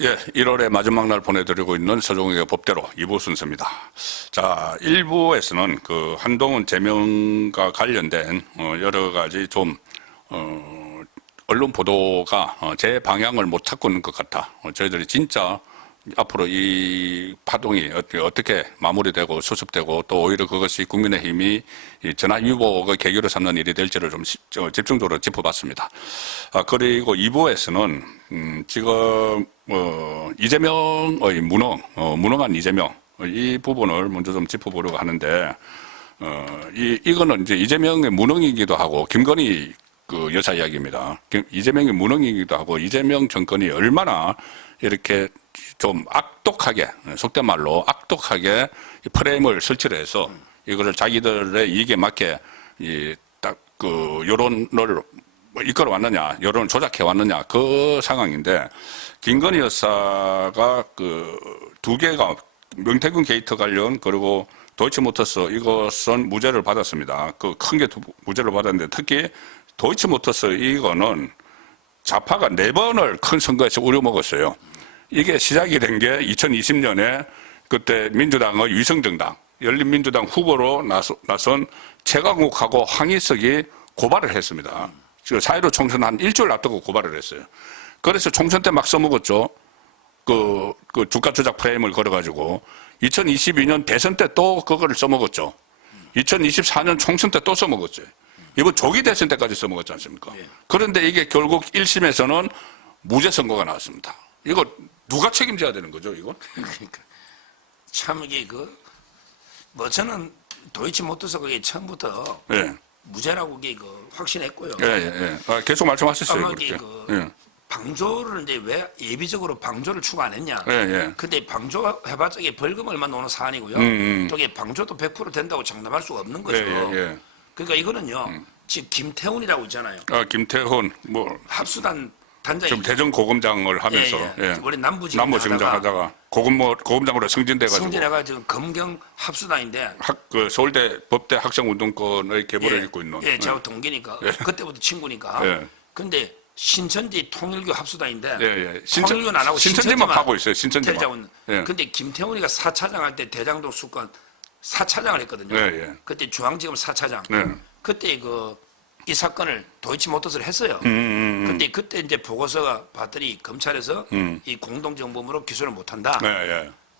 예, 1월의 마지막 날 보내드리고 있는 서종욱의 법대로 2부 순서입니다. 자, 1부에서는 그 한동훈 제명과 관련된 여러 가지 좀 언론 보도가 제 방향을 못 찾고 있는 것 같아. 저희들이 진짜 앞으로 이 파동이 어떻게 마무리되고 수습되고 또 오히려 그것이 국민의힘이 전화 유복의 계기로 삼는 일이 될지를 좀 집중적으로 짚어봤습니다. 그리고 2부에서는 지금 이재명의 무능한 이재명 이 부분을 먼저 좀 짚어보려고 하는데 이거는 이제 이재명의 무능이기도 하고 김건희 그 여사 이야기입니다. 이재명의 무능이기도 하고 이재명 정권이 얼마나 이렇게 좀 악독하게, 속된 말로 악독하게 프레임을 설치를 해서 이거를 자기들의 이익에 맞게 딱 그 여론을 이끌어 왔느냐, 여론을 조작해 왔느냐, 그 상황인데, 김건희 여사가 그 두 개가 명태균 게이트 관련, 그리고 도이치모터스 이것은 무죄를 받았습니다. 그 큰 게 무죄를 받았는데, 특히 도이치모터스 이거는 좌파가 4번을 큰 선거에서 우려먹었어요. 이게 시작이 된 게 2020년에 그때 민주당의 위성정당, 열린민주당 후보로 나선 최강욱하고 황희석이 고발을 했습니다. 4.15 총선 한 일주일 앞두고 고발을 했어요. 그래서 총선 때 막 써먹었죠. 그 주가 조작 프레임을 걸어가지고 2022년 대선 때 또 그거를 써먹었죠. 2024년 총선 때 또 써먹었죠. 이번 조기 대선 때까지 써먹었지 않습니까? 네. 그런데 이게 결국 1심에서는 무죄 선고가 나왔습니다. 이거 누가 책임져야 되는 거죠, 이건? 그러니까 참 이게 저는 도이치모터스 그게 처음부터 예. 무죄라고 이게 확신했고요. 예. 계속 말씀하셨어요. 아마 이게 방조를 이제 왜 예비적으로 방조를 추가 안 했냐? 예. 근데 방조 해봤자 이게 벌금 얼마 나오는 사안이고요. 또 이게 방조도 100% 된다고 장담할 수가 없는 거죠. 예. 그러니까 이거는요. 지금 김태훈이라고 있잖아요. 김태훈 합수단 단장이 좀 대전고검장을 하면서 원래 남부지검장 하다가 고검장으로 승진돼가지고 승진해가지고 검경 합수단인데 그 서울대 법대 학생운동권의 계보를 잇고 있는 제가 동기니까 그때부터 친구니까 근데 신천지 통일교 합수단인데 통일교는 안 하고 신천지만 하고 있어요. 신천지만. 근데 김태훈이가 4차장 할 때 대장동 수권 4차장을 했거든요. 그때 중앙지검 4차장. 그때 이 사건을 도이치모터스를 했어요. 근데 그때 이제 보고서가 봤더니 검찰에서 이 공동정범으로 기소를 못한다.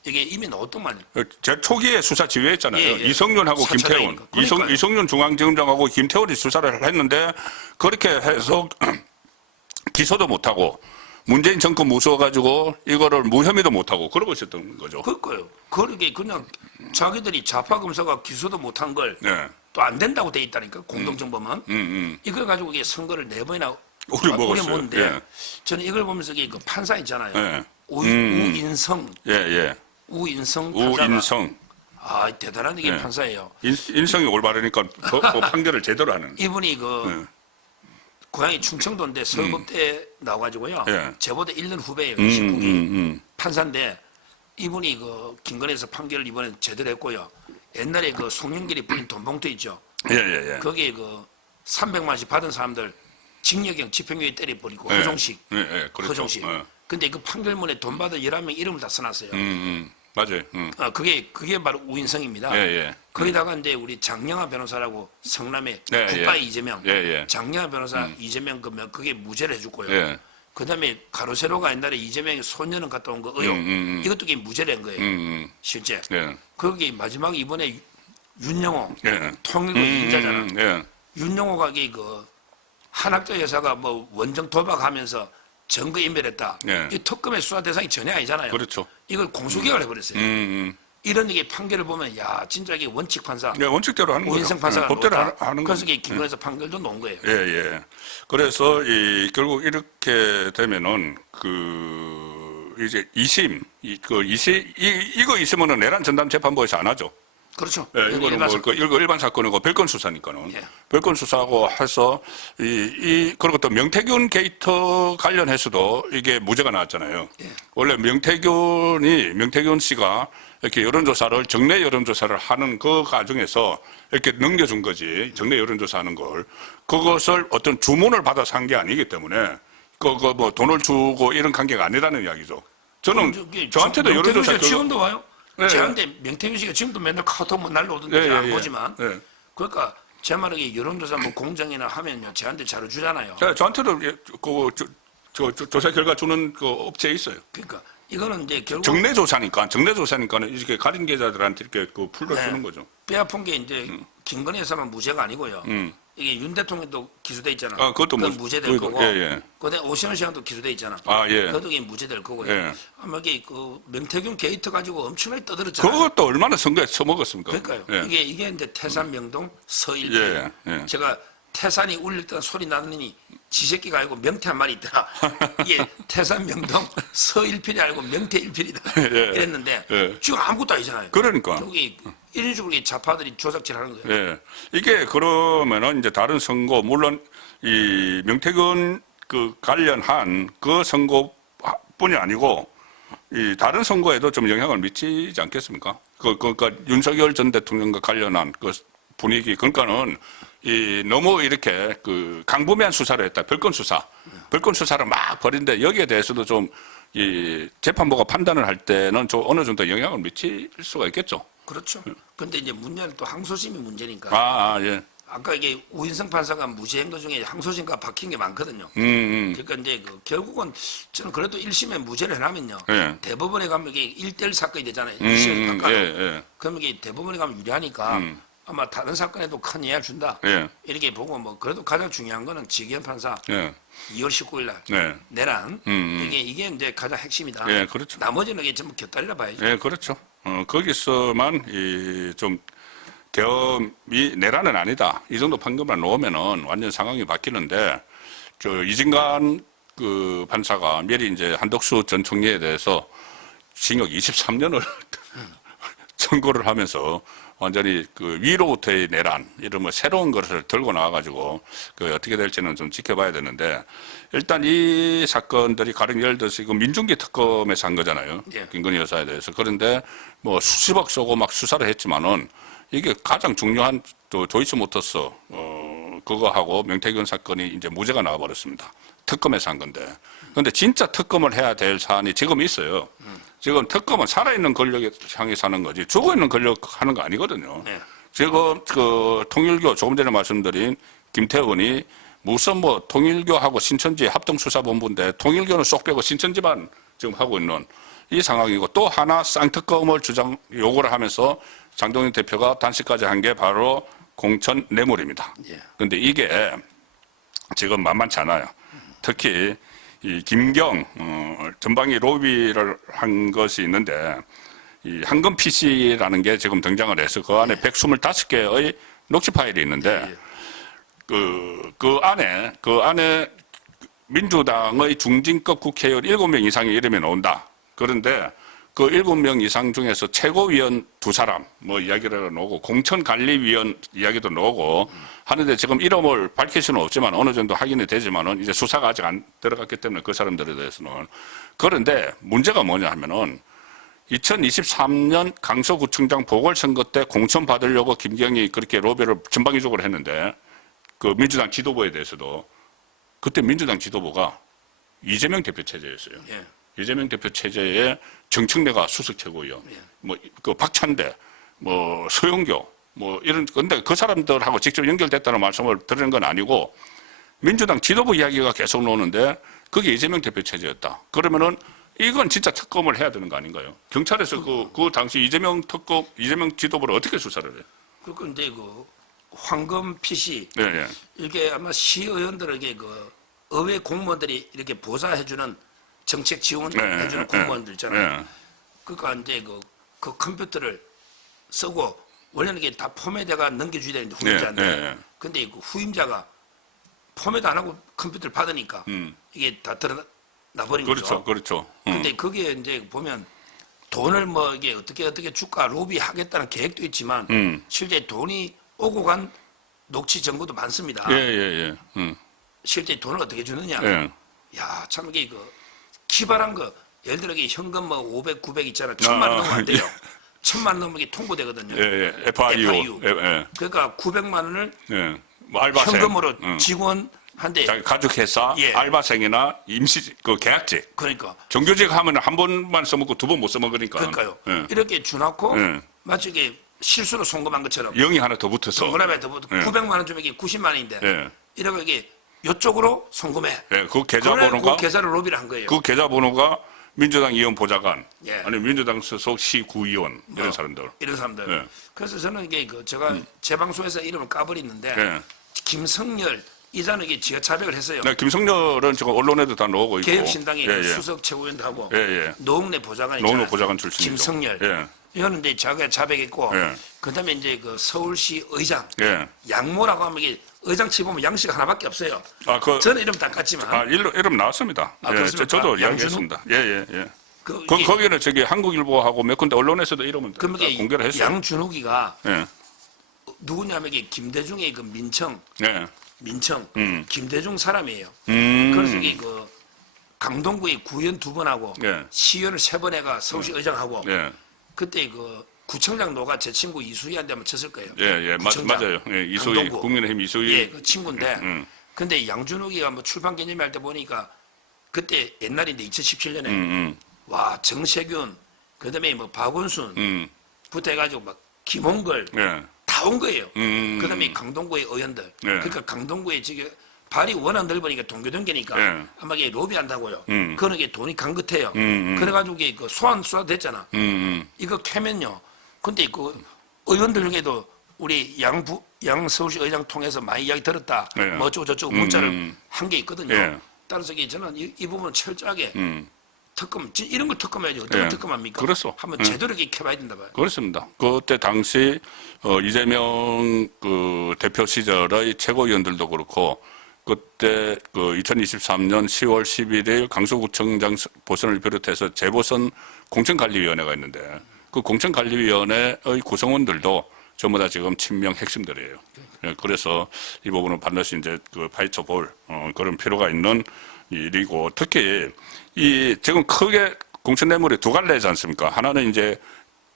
이게 이미 나왔던 말이에요. 제 초기에 수사 지휘했잖아요. 이성윤하고 김태훈. 이성윤 중앙지검장하고 김태훈이 수사를 했는데 그렇게 해서 기소도 못하고 문재인 정권 무서워가지고 이거를 무혐의도 못하고 그러고 있었던 거죠. 그거요. 그러게 그냥 자기들이 좌파 검사가 기소도 못한 걸 또 안 된다고 돼 있다니까 공동정범은. 이걸 가지고 이게 선거를 4번이나 우려먹었는데 저는 이걸 보면서 이게 그 판사 있잖아요. 우인성. 우인성 판사가 대단한 이게 판사예요. 인성이 올바르니까 판결을 제대로 하는. 이분이 고향이 충청도인데 서울법대 나와가지고요. 저보다 1년 후배예요. 시국이 판사인데 이분이 김건희에서 판결을 이번에 제대로 했고요. 옛날에 송영길이 뿌린 돈봉투 있죠. 거기에 300만씩 받은 사람들 징역형 집행유예 때려버리고 허종식. 허종식. 근데 그 판결문에 돈 받은 11명 이름을 다 써놨어요. 맞아요. 그게 바로 우인성입니다. 거기다가 이제 우리 장영하 변호사라고 성남의 굿바이 이재명. 장영하 변호사 이재명 그게 무죄를 해줬고요. 그 다음에 가로세로가 옛날에 이재명이 소년원 갔다 온 거 의혹. 이것도 그게 무죄를 한 거예요. 실제. 거기 마지막 이번에 윤영호. 통일부 인자잖아. 윤영호가 한학자 여사가 원정 도박하면서 증거 인멸했다. 이 특검의 수사 대상이 전혀 아니잖아요. 그렇죠. 이걸 공소기각을 해버렸어요. 이런 이게 판결을 보면 진짜 이게 원칙 판사. 원칙대로 하는 거죠. 우인성 판사가 법대로 하는 거죠. 그래서 이게 김건희에서 판결도 놓은 거예요. 그래서 결국 이렇게 되면은 이제 2심 이거 있으면은 내란 전담 재판부에서 안 하죠. 그렇죠. 이거는 일반 사건이고 별건 수사니까는. 별건 수사하고 해서 그리고 또 명태균 게이트 관련해서도 이게 무죄가 나왔잖아요. 원래 명태균 씨가 이렇게 정례 여론조사를 하는 그 과정에서 이렇게 넘겨준 거지. 정례 여론조사하는 걸. 그것을 어떤 주문을 받아서 한 게 아니기 때문에 돈을 주고 이런 관계가 아니라는 이야기죠. 저는 저한테도 여론조사 명태균 씨가 지금도 와요. 네. 저한테 명태균 씨가 지금도 맨날 카톡 뭐 날라오던데 제가 안 보지만. 그러니까 제 말에 여론조사 뭐 공정이나 하면요, 저한테 자료 주잖아요. 저한테도 조사 결과 주는 그 업체에 있어요. 그러니까 이거는 이제 결국 정례 조사니까는 이렇게 가린 계좌들한테 이렇게 그 풀어주는 거죠. 뼈 아픈 게 이제 김건희 여사만 무죄가 아니고요. 이게 윤 대통령도 기소돼 있잖아. 그것도 무죄될 거고. 예. 그다음에 오신환 시장도 기소돼 있잖아. 예. 그것도 무죄될 거고요. 예. 아마 이게 그 명태균 게이트 가지고 엄청나게 떠들었잖아요. 그것도 얼마나 선거에 처먹었습니까? 그러니까요. 예. 이게 이제 태산 명동 서일필. 제가 태산이 울릴 때 소리 나느니 지새끼가 아니고 명태 한 마리 있더라. 이게 태산 명동 서일필이 아니고 명태 일필이다. 이랬는데 지금 아무것도 아니잖아요. 그러니까. 여기 이런 식으로 좌파들이 조작질하는 거예요. 이게 그러면은 이제 다른 선거 물론 이 명태균 그 관련한 그 선거뿐이 아니고 이 다른 선거에도 좀 영향을 미치지 않겠습니까? 그러니까 윤석열 전 대통령과 관련한 그 분위기 그러니까는 이 너무 이렇게 그 강범위한 수사를 했다. 별건 수사를 막 벌인데 여기에 대해서도 좀 이 재판부가 판단을 할 때는 좀 어느 정도 영향을 미칠 수가 있겠죠. 그렇죠. 그런데 이제 문제는 또 항소심이 문제니까. 예. 아까 이게 우인성 판사가 무죄행도 중에 항소심과 박힌 게 많거든요. 그러니까 이제 결국은 저는 그래도 1심에 무죄를 해놔면요. 대법원에 가면 이게 1대1 사건이 되잖아요. 1심에 가까워. 그러면 이게 대법원에 가면 유리하니까 아마 다른 사건에도 큰 영향을 준다. 이렇게 보고 뭐 그래도 가장 중요한 거는 지기현 판사 2월 19일 날 내란 이게 이제 가장 핵심이다. 그렇죠. 나머지는 이게 전부 곁다리라 봐야죠. 그렇죠. 거기서만 이 좀 계엄이 내란은 아니다. 이 정도 판결만 놓으면은 완전 상황이 바뀌는데 저 이진관 그 판사가 미리 이제 한덕수 전 총리에 대해서 징역 23년을 선고를 하면서 완전히 그 위로부터의 내란 이런 새로운 것을 들고 나와가지고 그 어떻게 될지는 좀 지켜봐야 되는데 일단 이 사건들이 가령 예를 들어서 이거 민중기 특검에서 한 거잖아요. 김건희 여사에 대해서. 그런데 뭐 수십억 쏘고 막 수사를 했지만은 이게 가장 중요한 또 도이치모터스 그거하고 명태균 사건이 이제 무죄가 나와버렸습니다. 특검에서 한 건데. 근데 진짜 특검을 해야 될 사안이 지금 있어요. 지금 특검은 살아있는 권력에 향해서 하는 거지 죽어있는 권력 하는 거 아니거든요. 지금 그 통일교 조금 전에 말씀드린 김태원이 무슨 뭐 통일교하고 신천지 합동수사본부인데 통일교는 쏙 빼고 신천지만 지금 하고 있는 이 상황이고 또 하나 쌍특검을 요구를 하면서 장동윤 대표가 단식까지 한 게 바로 공천 뇌물입니다. 그런데 이게 지금 만만치 않아요. 특히 이 김경 전방위 로비를 한 것이 있는데 이 황금 PC라는 게 지금 등장을 해서 그 안에 125개의 녹취 파일이 있는데 그 안에 민주당의 중진급 국회의원 7명 이상의 이름이 나온다. 그런데 그 7명 이상 중에서 최고위원 2사람 뭐 이야기를 나오고 공천관리위원 이야기도 나오고 하는데 지금 이름을 밝힐 수는 없지만 어느 정도 확인이 되지만은 이제 수사가 아직 안 들어갔기 때문에 그 사람들에 대해서는. 그런데 문제가 뭐냐 하면은 2023년 강서구청장 보궐선거 때 공천 받으려고 김경이 그렇게 로비를 전방위적으로 했는데 그 민주당 지도부에 대해서도 그때 민주당 지도부가 이재명 대표 체제였어요. 이재명 대표 체제에 정청래가 수석 최고위원, 뭐 그 박찬대, 뭐 서영교, 뭐 이런 근데 그 사람들하고 직접 연결됐다는 말씀을 드리는 건 아니고 민주당 지도부 이야기가 계속 나오는데 그게 이재명 대표 체제였다. 그러면은 이건 진짜 특검을 해야 되는 거 아닌가요? 경찰에서 그 당시 이재명 지도부를 어떻게 수사를 해? 그리고 이제 그 황금 PC 이게 아마 시의원들에게 그 의회 공무원들이 이렇게 보좌해주는 정책 지원해주는 공무원들 있잖아요. 그러니까 이제 그 컴퓨터를 쓰고 원래는 이게 다 포맷에다가 넘겨줘야 되는데 후임자인데 근데 그 후임자가 포맷 안 하고 컴퓨터를 받으니까 이게 다 드러나버린 거죠. 그렇죠. 근데 그게 이제 보면 돈을 뭐 이게 어떻게 줄까 로비 하겠다는 계획도 있지만 실제 돈이 오고 간 녹취 정보도 많습니다. 실제 돈을 어떻게 주느냐. 야, 참 이게 기발한 거 예를 들어 현금 뭐 500, 900 있잖아. 1000만 원 넘으면 안 돼요. 1000만 원 넘으면 이게 통보되거든요. FIU. 그러니까 900만 원을 뭐 알바생. 현금으로 직원 한데 자기 가족회사, 예. 알바생이나 임시 그 계약직, 그러니까 정규직 하면 한 번만 써먹고 두 번 못 써먹으니까. 그러니까요. 예. 이렇게 주놓고 예. 마치 이게 실수로 송금한 것처럼 0이 하나 더 붙어서. 동그라미에 더 붙어 예. 900만 원 주면 이게 90만 원인데 예. 이러고 이게 이쪽으로 송금해. 예, 그 그래 계좌번호가 그 계좌를 로비를 한 거예요. 그 계좌번호가 민주당 의원 보좌관, 예. 아니면 민주당 소속 시구의원 이런 사람들. 이런 사람들. 예. 그래서 저는 이게 그 제가 제 방송에서 이름을 까버리는데 예. 김성열 이자는 이게 지가 자백을 했어요. 네, 김성렬은 지금 언론에도 다 나오고 있고. 개혁신당의 예, 예. 수석 최고위원도 하고 예, 예. 노웅래 보좌관 노웅래 있잖아요. 보좌관 출신이죠. 김성열. 예. 이거는 이제 자기가 자백했고 예. 그다음에 이제 그 서울시 의장 예. 양모라고 하면 이게 의장 치보면 양씨가 하나밖에 없어요. 아, 그, 저는 이름 닦았지만 아, 이름 나왔습니다. 아, 예, 그렇습니까? 저도 양준욱? 이야기했습니다. 예, 예, 예. 그 그, 이게- 거기는 저기 한국일보하고 몇 군데 언론에서도 이름은 다 그럼 이게 공개를 했어요. 양준욱이가 예. 누구냐면 이게 김대중의 그 민청 예. 김대중 사람이에요. 음. 그래서 이게 그 강동구에 구의원 2번 하고 예. 시의원을 3번 해가 서울시 의장하고 예. 그때 그 구청장 노가 제 친구 이수희한테 한번 쳤을 거예요. 예, 예. 구청장. 맞아요. 예, 이수희, 강동구. 국민의힘 이수희. 예, 그 친구인데 근데 양준욱이가 뭐 출판 기념회 할 때 보니까 그때 옛날인데 2017년에 와 정세균 그다음에 뭐 박원순 부터 해가지고 막 김홍걸 예. 다 온 거예요. 그다음에 강동구의 의원들. 예. 그러니까 강동구에 지금 발이 워낙 넓으니까 동교동계니까 예. 아마 이게 로비한다고요. 그런 게 돈이 간 같아요. 그래가지고 이게 그 소환 수사됐잖아. 이거 캐면요. 근데 그 의원들 중에도 우리 양 서울시 의장 통해서 많이 이야기 들었다. 예. 뭐 어쩌고 저쩌고 문자를 한 게 있거든요. 예. 따라서 이게 저는 이 부분은 철저하게 특검 이런 걸 특검해야지 어떤 걸 예. 특검합니까? 그렇소. 한번 제대로 이렇게 캐봐야 된다 봐요. 그렇습니다. 그때 당시 이재명 그 대표 시절의 최고위원들도 그렇고 그때 그 2023년 10월 11일 강서구청장 보선을 비롯해서 재보선 공천관리위원회가 있는데 그 공천관리위원회의 구성원들도 전부 다 지금 친명 핵심들이에요. 예, 그래서 이 부분은 반드시 이제 그 파헤쳐 볼 그런 필요가 있는 일이고 특히 이 지금 크게 공천 뇌물이 두 갈래지 않습니까? 하나는 이제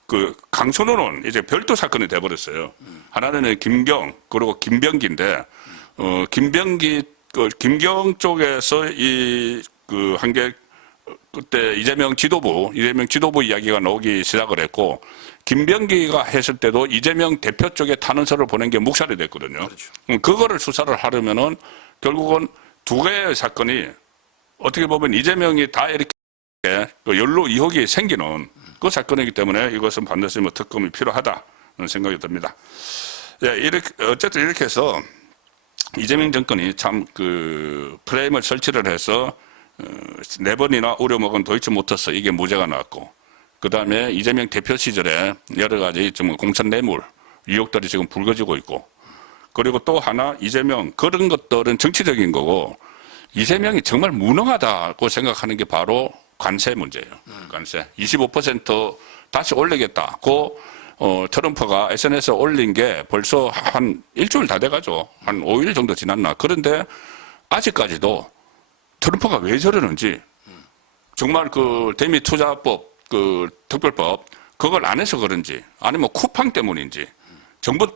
그 강선호는 이제 별도 사건이 돼버렸어요. 하나는 김경 그리고 김병기인데 김병기 그 김경 쪽에서 이 그 한 게 그때 이재명 지도부 이야기가 나오기 시작을 했고 김병기가 했을 때도 이재명 대표 쪽에 탄원서를 보낸 게 묵살이 됐거든요. 그렇죠. 그거를 수사를 하려면은 결국은 두 개의 사건이 어떻게 보면 이재명이 다 이렇게 그 연루 의혹이 생기는 그 사건이기 때문에 이것은 반드시 뭐 특검이 필요하다는 생각이 듭니다. 예, 이렇게 어쨌든 이렇게 해서 이재명 정권이 참 그 프레임을 설치를 해서 4번이나 우려먹은 도이치모터스 이게 무죄가 나왔고 그 다음에 이재명 대표 시절에 여러 가지 좀 공천 뇌물 의혹들이 지금 불거지고 있고 그리고 또 하나 이재명 그런 것들은 정치적인 거고 이재명이 정말 무능하다고 생각하는 게 바로 관세 문제예요. 관세 25% 다시 올리겠다고 트럼프가 SNS에 올린 게 벌써 한 일주일 다 돼가죠. 한 5일 정도 지났나. 그런데 아직까지도 트럼프가 왜 저러는지 정말 그 대미 투자법 그 특별법 그걸 안 해서 그런지 아니면 쿠팡 때문인지 정부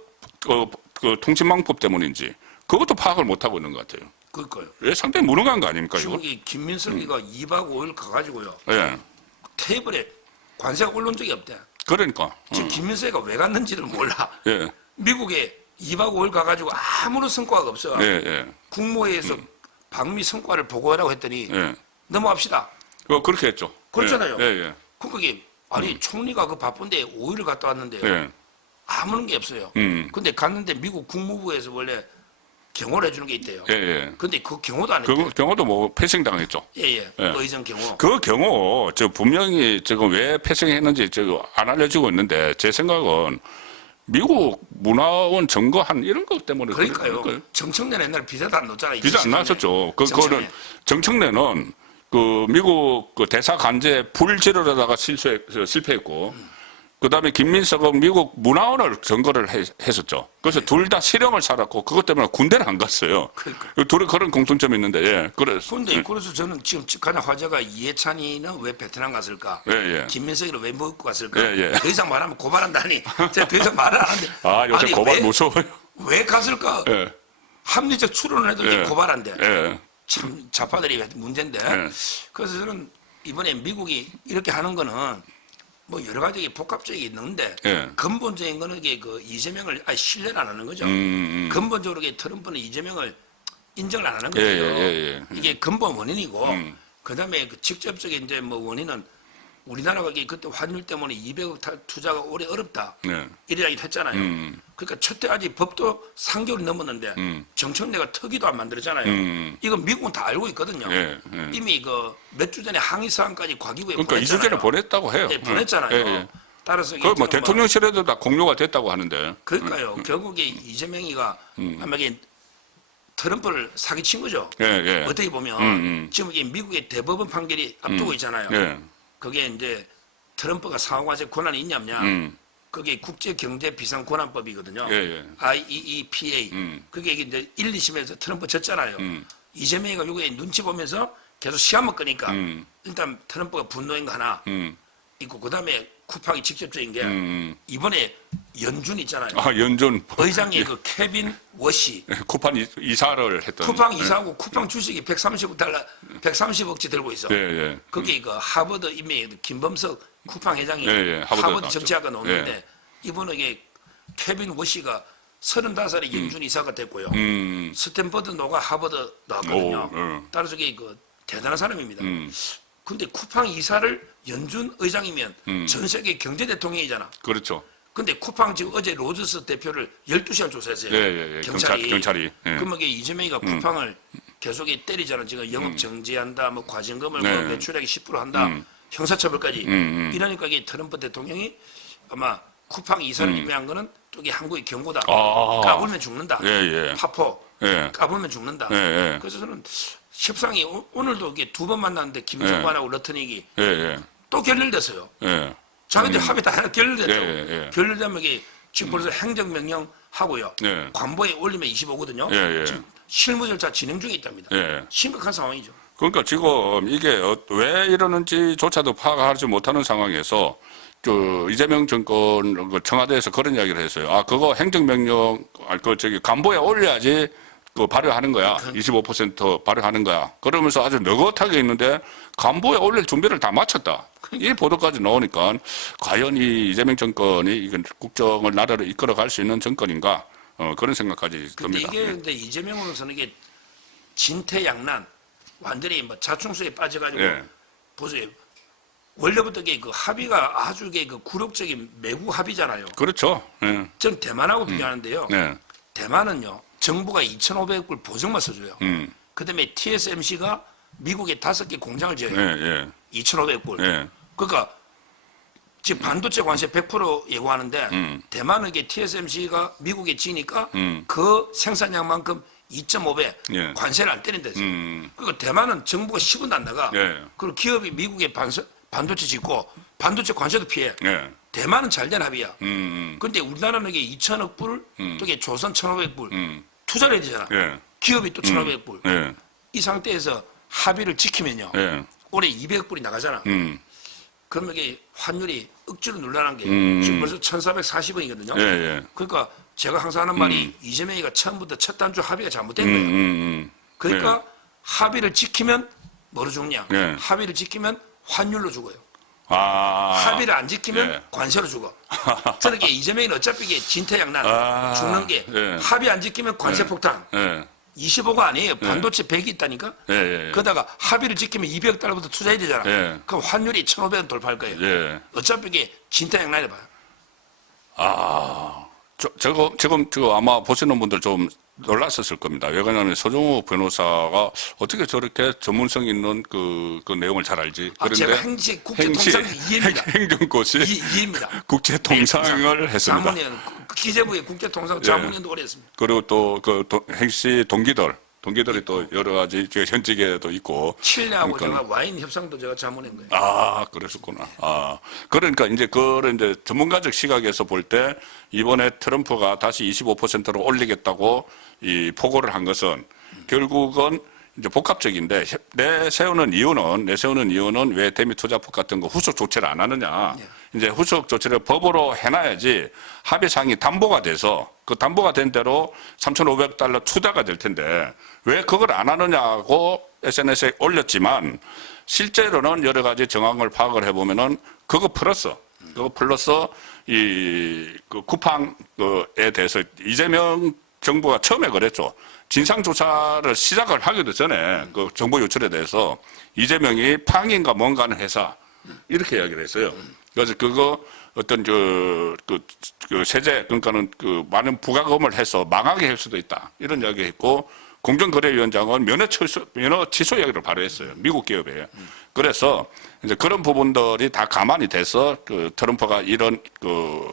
그 통신망법 때문인지 그것도 파악을 못 하고 있는 것 같아요. 그러니까요. 왜 상당히 무능한 거 아닙니까 지금 이거? 이 김민석이가 2박 5일 가가지고요. 예. 테이블에 관세가 올라온 적이 없대. 그러니까. 지금 김민석이가 왜 갔는지를 몰라. 예. 미국에 2박 5일 가가지고 아무런 성과가 없어. 예. 예. 국무회의에서 방미 성과를 보고하라고 했더니 예. 넘어갑시다. 그렇게 했죠. 그렇잖아요. 예. 예. 그게 아니 총리가 그 바쁜데 5일을 갔다 왔는데 예. 아무런 게 없어요. 근데 갔는데 미국 국무부에서 원래 경호를 해주는 게 있대요. 예. 예. 근데 그 경호도 안 했대. 그 경우도 뭐 패싱 당했죠. 예. 예. 의정 경호. 그 경우 저 분명히 지금 왜 패싱했는지 지금 안 알려지고 있는데 제 생각은 미국 문화원 증거한 이런 것 때문에 그러니까요. 그럴 거예요. 정청래 옛날 비자도 안 넣었잖아요. 비자 안 나왔었죠. 그거는 정청래. 정청래는 그 미국 그 대사 관제 불지르려다가 실패했고 그다음에 김민석은 미국 문화원을 증거를 했었죠. 그래서 둘 다 실형을 살았고 그것 때문에 군대를 안 갔어요. 그러니까요. 둘이 그런 공통점이 있는데 예. 그래서 저는 지금 가장 화제가 이해찬이는 왜 베트남 갔을까? 예, 예. 김민석이는 왜 먹고 갔을까? 예, 예. 더 이상 말하면 고발한다니. 제가 더 이상 말을 안 하는데. 아 요새 아니, 고발 무서워요. 왜 갔을까? 예. 합리적 추론을 해도 이게 예. 고발한대. 예. 참 좌파들이 문제인데. 예. 그래서 저는 이번에 미국이 이렇게 하는 거는 뭐 여러 가지 복합적이 있는데 예. 근본적인 거는 이게 그 이재명을 아예 신뢰를 안 하는 거죠. 근본적으로 이게 트럼프는 이재명을 인정을 안 하는 거죠. 이게 근본 원인이고 그다음에 그 직접적인 이제 뭐 원인은 우리나라가 이게 그때 환율 때문에 200억 투자가 오래 어렵다. 네. 이래 이야기 했잖아요. 그러니까 첫째 아직 법도 3개월이 넘었는데 정청래가 특위도 안 만들었잖아요. 이건 미국은 다 알고 있거든요. 예. 이미 그 몇 주 전에 항의 사항까지 과기부에 그러니까 보냈잖아요. 2주 전에 보냈다고 해요. 네, 보냈잖아요. 따라서 그 뭐 대통령실에도 다 공료가 됐다고 하는데. 그러니까요. 결국에 이재명이가 아마 이게 트럼프를 사기친 거죠. 예. 어떻게 보면 지금 이게 미국의 대법원 판결이 앞두고 있잖아요. 예. 그게 이제 트럼프가 상호과제 권한이 있냐 없냐. 그게 국제경제비상권한법이거든요. IEEPA. 그게 이제 1, 2심에서 트럼프 졌잖아요. 이재명이가 요게 눈치 보면서 계속 시간 먹으니까 일단 트럼프가 분노인 거 하나 있고 그다음에 쿠팡이 직접적인 게 이번에 연준 있잖아요. 아, 연준 의장의 그 케빈 워시 쿠팡 이사를 했던. 쿠팡 이사하고 쿠팡 주식이 130억치 들고 있어. 예. 거기 그 하버드 인맥 김범석 쿠팡 회장이 예. 하버드 정치학과 나오는데 이번에 이게 케빈 워시가 35살에 연준 이사가 됐고요. 스탠퍼드 노가 하버드 나왔거든요. 따라서 이게 그 대단한 사람입니다. 근데 쿠팡 이사를 연준 의장이면 전 세계 경제 대통령이잖아. 그렇죠. 근데 쿠팡 지금 어제 로저스 대표를 12시간 조사했어요. 예. 경찰이. 예. 그러면 이게 이재명이가 쿠팡을 계속 때리잖아. 지금 영업 정지한다, 뭐 과징금을 뭐 매출액이 10% 한다, 형사처벌까지. 이러니까 이게 트럼프 대통령이 아마 쿠팡 이사를 임명한 거는 또 이게 한국의 경고다. 까불면 죽는다. 파포. 까불면 죽는다. 그래서 저는 협상이 오늘도 이게 2번 만났는데 김정관하고 러트닉이 또 결렬됐어요. 자기들 합의 다 하나 결렬됐다고. 결렬되면 이게 지금 벌써 행정명령 하고요. 관보에 올리면 25거든요. 지금 실무 절차 진행 중에 있답니다. 심각한 상황이죠. 그러니까 지금 이게 왜 이러는지조차도 파악하지 못하는 상황에서 그 이재명 정권 청와대에서 그런 이야기를 했어요. 아, 그거 행정명령 간보에 올려야지 그 발효하는 거야. 25% 발효하는 거야. 그러면서 아주 느긋하게 있는데 간보에 올릴 준비를 다 마쳤다. 이 보도까지 나오니까 과연 이 이재명 정권이 이건 국정을 나라를 이끌어갈 수 있는 정권인가 그런 생각까지 근데 듭니다. 이게 근데 이재명으로서는 이게 진퇴양난 완전히 뭐 자충수에 빠져가지고 보세요. 원래부터 그 합의가 아주 그 굴욕적인 매국 합의잖아요. 그렇죠. 전 대만하고 비교하는데요. 대만은요 정부가 2,500불 보증만 써줘요. 그다음에 TSMC가 미국에 5개 공장을 지어요. 2,500불. 그러니까 지금 반도체 관세 100% 예고하는데 대만은 이게 TSMC가 미국에 지니까 그 생산량만큼 2.5배 관세를 안 때린다 했어요. 그러니까 대만은 정부가 10원도 안 나가. 그리고 기업이 미국에 반도체 짓고 반도체 관세도 피해. 대만은 잘된 합의야. 근데 우리나라는 이게 2,000억 불, 또 이게 조선 1,500불 투자를 해야 되잖아. 기업이 또 1,500불. 이 상태에서 합의를 지키면요. 올해 200억 불이 나가잖아. 그러면 이게 환율이 억지로 눌러난 게 지금 벌써 1,440원이거든요. 그러니까 제가 항상 하는 말이 이재명이가 처음부터 첫 단추 합의가 잘못된 거예요. 그러니까 합의를 지키면 뭐로 죽냐? 합의를 지키면 환율로 죽어요. 합의를 안 지키면 관세로 죽어. 저는 이게 이재명이는 어차피 이게 진퇴양난 죽는 게 합의 안 지키면 관세 폭탄. 25가 아니에요. 반도체 100이 있다니까. 그러다가 합의를 지키면 200억 달러부터 투자해야 되잖아. 그럼 환율이 1,500원 돌파할 거예요. 어차피 이게 진퇴양난이 봐요. 지금 아마 보시는 분들 좀 놀랐었을 겁니다. 왜 그러냐면 서종호 변호사가 어떻게 저렇게 전문성 있는 그 내용을 잘 알지? 그런데 제가 국제통상 이해입니다. 행정고시 이해입니다. 국제통상을 했습니다. 자문위원, 기재부의 국제통상 자문위원도 오래 했습니다. 그리고 또 그 행시 동기들이 또 여러 가지 현직에도 있고. 칠레하고 그러니까. 제가 와인 협상도 제가 자문한 거예요. 아, 그러셨구나. 그러니까 이제 그런 이제 전문가적 시각에서 볼 때 이번에 트럼프가 다시 25%로 올리겠다고 이 포고를 한 것은 결국은 이제 복합적인데 내세우는 이유는 왜 대미 투자법 같은 거 후속 조치를 안 하느냐. 이제 후속 조치를 법으로 해놔야지 합의사항이 담보가 돼서 그 담보가 된 대로 3,500달러 투자가 될 텐데 왜 그걸 안 하느냐고 SNS에 올렸지만 실제로는 여러 가지 정황을 파악을 해보면은 그거 플러스 그 쿠팡에 대해서 이재명 정부가 처음에 그랬죠. 진상조사를 시작을 하기도 전에 그 정보 유출에 대해서 이재명이 팡인가 뭔가는 회사 이렇게 이야기를 했어요. 그래서 그거 어떤 그 세제 그러니까는 그 많은 부가금을 해서 망하게 할 수도 있다 이런 이야기 했고 공정거래위원장은 면허 취소 이야기를 바로 했어요. 미국 기업에. 그래서 이제 그런 부분들이 다 감안이 돼서 그 트럼프가 이런 그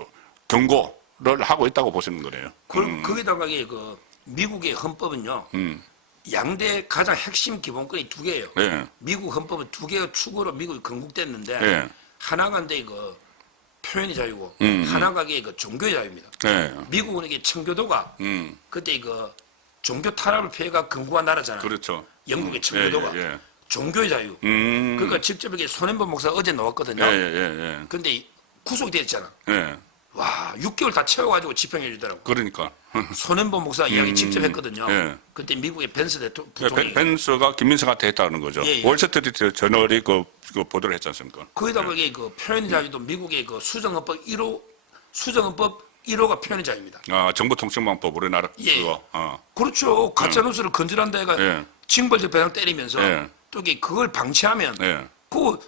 경고를 하고 있다고 보시는 거네요. 그럼 거기다가 그 미국의 헌법은요. 양대 가장 핵심 기본권이 두 개예요. 네. 미국 헌법은 두 개의 축으로 미국이 건국됐는데 네. 하나가 이제 그 표현의 자유고 하나가 이게 그 종교의 자유입니다. 네. 미국은 이게 청교도가 그때 그 종교 탄압을 피해가 건국한 나라잖아요. 그렇죠. 영국의 청교도가 예. 종교의 자유. 그러니까 직접 이렇게 손현범 목사가 어제 나왔거든요. 근데 구속이 됐잖아. 예. 와, 6개월 다 채워가지고 집행해 주더라고. 그러니까. 손현범 목사 이야기 직접 했거든요. 예. 그때 미국의 벤스 부총리. 벤스가 김민석한테 했다는 거죠. 월스트리트 저널이 그 보도를 했지 않습니까? 거기다가 이게 그 표현의 자유도 미국의 그 수정헌법 1호가 표현의 자유입니다. 아, 정보통신망법 우리나라 그거. 그렇죠. 가짜뉴스를 건질한다 해가 징벌적 배상 때리면서 또 이게 그걸 방치하면 그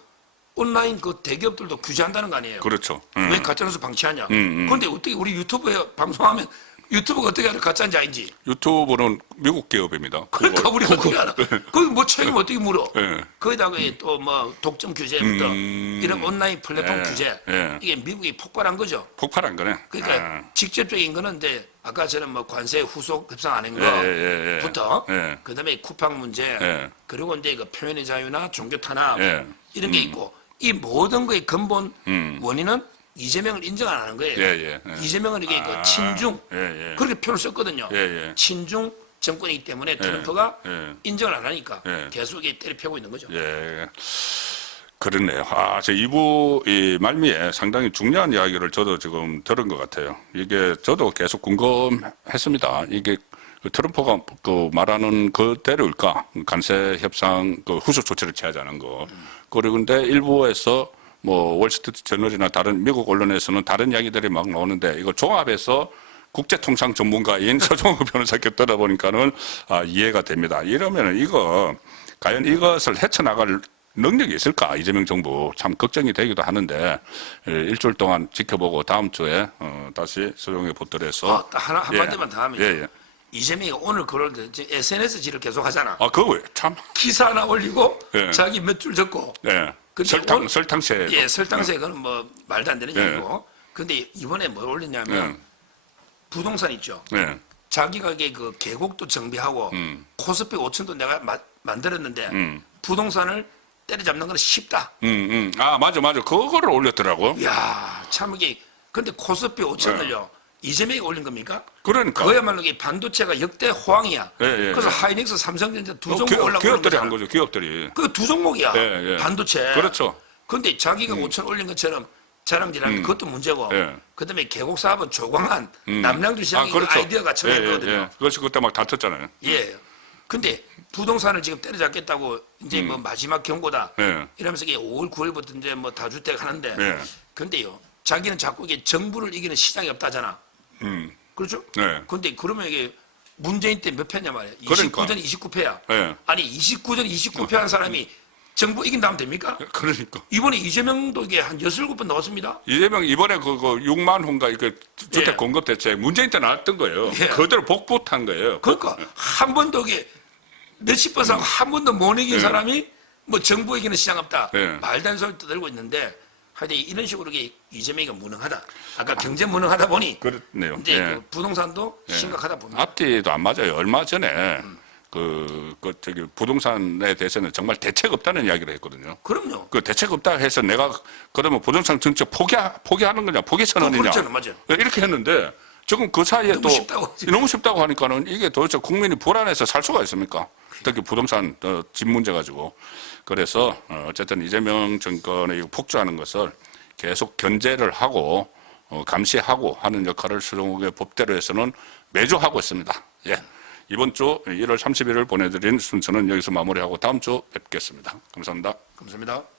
온라인 그 대기업들도 규제한다는 거 아니에요. 그렇죠. 왜 가짜뉴스 방치하냐. 그런데 어떻게 우리 유튜브에 방송하면 유튜브가 어떻게 알아 가짜인지 아닌지. 유튜브는 미국 기업입니다. 그러니까 우리가 어떻게 알아. 거기 뭐 책임 어떻게 물어. 네. 거기다가 또 뭐 독점 규제부터 이런 온라인 플랫폼 규제. 이게 미국이 폭발한 거죠. 폭발한 거네. 그러니까 직접적인 거는 이제 아까 저는 뭐 관세 후속 협상 안 한 거부터 그다음에 쿠팡 문제 그리고 이제 그 표현의 자유나 종교 탄압 이런 게 있고 이 모든 거의 근본 원인은 이재명을 인정 안 하는 거예요. 이재명은 이게 그 친중 그렇게 표를 썼거든요. 친중 정권이기 때문에 트럼프가 인정을 안 하니까 계속 이게 때려펴고 있는 거죠. 그렇네요. 저 2부 이 말미에 상당히 중요한 이야기를 저도 지금 들은 것 같아요. 이게 저도 계속 궁금했습니다. 이게 트럼프가 그 말하는 그대로일까? 관세 협상 그 후속 조치를 취하자는 거. 그리고 근데 일부에서 뭐 월스트리트 저널이나 다른 미국 언론에서는 다른 이야기들이 막 나오는데 이거 종합해서 국제통상 전문가인 서종호 변호사께 들어보니까는 이해가 됩니다. 이러면은 이거 과연 이것을 헤쳐나갈 능력이 있을까? 이재명 정부 참 걱정이 되기도 하는데 일주일 동안 지켜보고 다음 주에 다시 서종호 보도에서 한마디만 더 하면 이재명이 오늘 그럴 때 SNS 질을 계속 하잖아. 그거 참 기사 하나 올리고 자기 몇 줄 적고. 설탕세. 설탕세 그거는 뭐 말도 안 되는 얘기고. 근데 이번에 뭘 올리냐면 부동산 있죠. 자기가 이게 그 계곡도 정비하고 코스피 5천도 내가 만들었는데 부동산을 때려잡는 건 쉽다. 맞아. 그거를 올렸더라고. 이야, 참 이게 근데 코스피 5천을요. 이재명이 올린 겁니까? 그러니까. 그야말로 이 반도체가 역대 호황이야. 그래서 하이닉스, 삼성전자 두 종목 올라가는 기업들이 한 거죠. 기업들이. 그 두 종목이야. 반도체. 그렇죠. 근데 자기가 5천 올린 것처럼 자랑질하는 그것도 문제고. 그다음에 계곡 사업은 조광한 남양주 시장이 그렇죠. 아이디어가 처음이거든요. 그것이 그때 막 다퉜잖아요. 근데 부동산을 지금 때려잡겠다고 이제 뭐 마지막 경고다. 이러면서 이게 5월 9일부터 이제 뭐 다주택 하는데. 근데요. 자기는 자꾸 이게 정부를 이기는 시장이 없다잖아. 그렇죠? 근데 그러면 이게 문재인 때 몇 패냐 말이야. 29전 29패야. 아니 29전 29패 한 사람이 정부 이긴다면 됩니까? 그러니까. 이번에 이재명도 이게 한 6번 나왔습니다. 이재명 이번에 그거 6만 호인가 이거 주택 공급 대책 문재인 때 나왔던 거예요. 그대로 복붙한 거예요. 그러니까 한 번도 이게 몇십 번 사고 한 번도 못 이긴 사람이 뭐 정부 이기는 시장 없다. 말도 안 소리 들고 있는데 하여튼 이런 식으로 이재명이가 무능하다. 아까 경제 무능하다 보니 그렇네요. 이제 그 부동산도 심각하다 봅니다. 앞뒤도 안 맞아요. 얼마 전에 저기 부동산에 대해서는 정말 대책 없다는 이야기를 했거든요. 그럼요. 그 대책 없다 해서 내가 그러면 부동산 정책 포기하는 거냐, 포기 선언이냐. 그렇잖아요, 맞아요. 이렇게 했는데 지금 그 사이에 너무 쉽다고 하니까는 이게 도대체 국민이 불안해서 살 수가 있습니까? 특히 부동산 집 문제 가지고. 그래서 어쨌든 이재명 정권의 폭주하는 것을 계속 견제를 하고 감시하고 하는 역할을 서종욱의 법대로에서는 매주 하고 있습니다. 예. 이번 주 1월 30일을 보내드린 순서는 여기서 마무리하고 다음 주 뵙겠습니다. 감사합니다. 감사합니다.